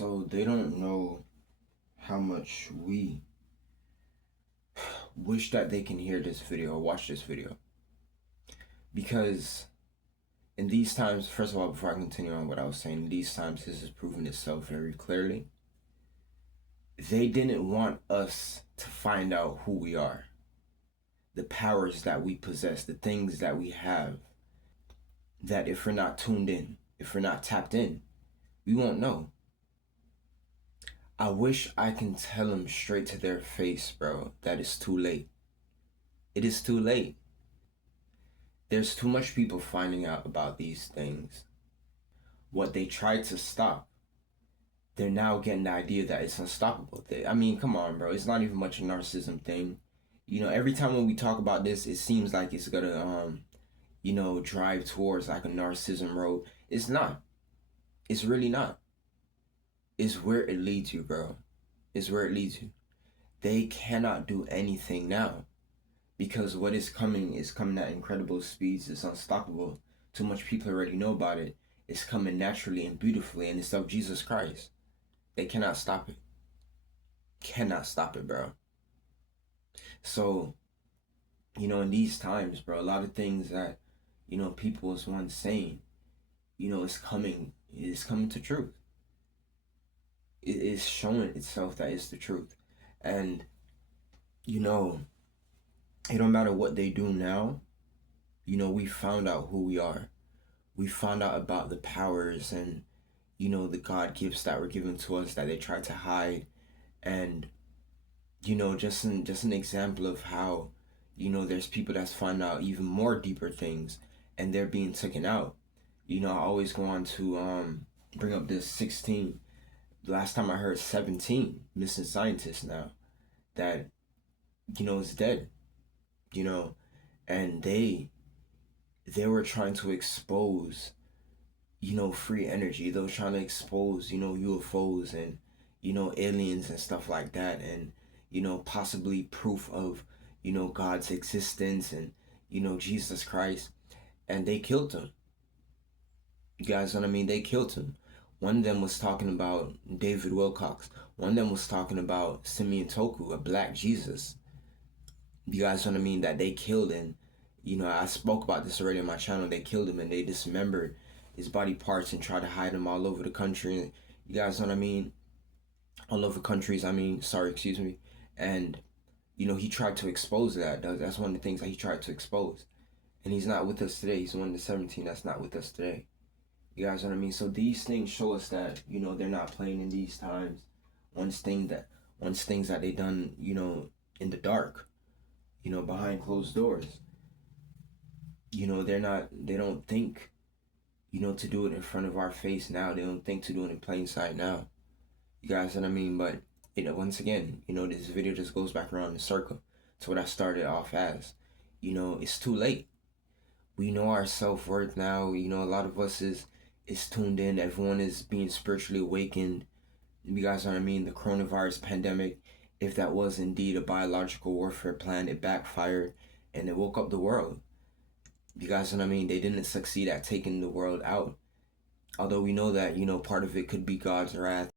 So they don't know how much we wish that they can hear this video or watch this video. Because in these times, first of all, before I continue on what I was saying, in these times, this has proven itself very clearly. They didn't want us to find out who we are, the powers that we possess, the things that we have, that if we're not tuned in, if we're not tapped in, we won't know. I wish I can tell them straight to their face, bro, that it's too late. It is too late. There's too much people finding out about these things. What they tried to stop, they're now getting the idea that it's unstoppable. I mean, come on, bro. It's not even much a narcissism thing. You know, every time when we talk about this, it seems like it's gonna, drive towards like a narcissism road. It's not. It's really not. It's where it leads you, bro. It's where it leads you. They cannot do anything now because what is coming at incredible speeds. It's unstoppable. Too much people already know about it. It's coming naturally and beautifully, and it's of Jesus Christ. They cannot stop it. Cannot stop it, bro. So, in these times, bro, a lot of things that, people was once saying, it's coming to truth. It is showing itself that it's the truth. And, it don't matter what they do now, we found out who we are. We found out about the powers and, the God gifts that were given to us that they tried to hide. And, just an example of how, there's people that's find out even more deeper things and they're being taken out. I always go on to bring up this 16. Last time I heard 17 missing scientists now that, is dead, and they were trying to expose, free energy. They were trying to expose, UFOs and, aliens and stuff like that. And, possibly proof of, God's existence and, Jesus Christ. And they killed him. You guys know what I mean? They killed him. One of them was talking about David Wilcox. One of them was talking about Simeon Toku, a black Jesus. You guys know what I mean? That they killed. And, I spoke about this already on my channel. They killed him and they dismembered his body parts and tried to hide him all over the country. You guys know what I mean? All over countries, excuse me. And, he tried to expose that. That's one of the things that he tried to expose. And he's not with us today. He's one of the 17 that's not with us today. You guys know what I mean? So these things show us that, they're not playing in these times. Once things that they done, in the dark, behind closed doors. They don't think, to do it in front of our face now. They don't think to do it in plain sight now. You guys know what I mean? But, once again, this video just goes back around in a circle to what I started off as. It's too late. We know our self-worth now. A lot of us is tuned in. Everyone is being spiritually awakened. You guys know what I mean? The coronavirus pandemic, if that was indeed a biological warfare plan, it backfired and it woke up the world. You guys know what I mean? They didn't succeed at taking the world out. Although we know that, part of it could be God's wrath.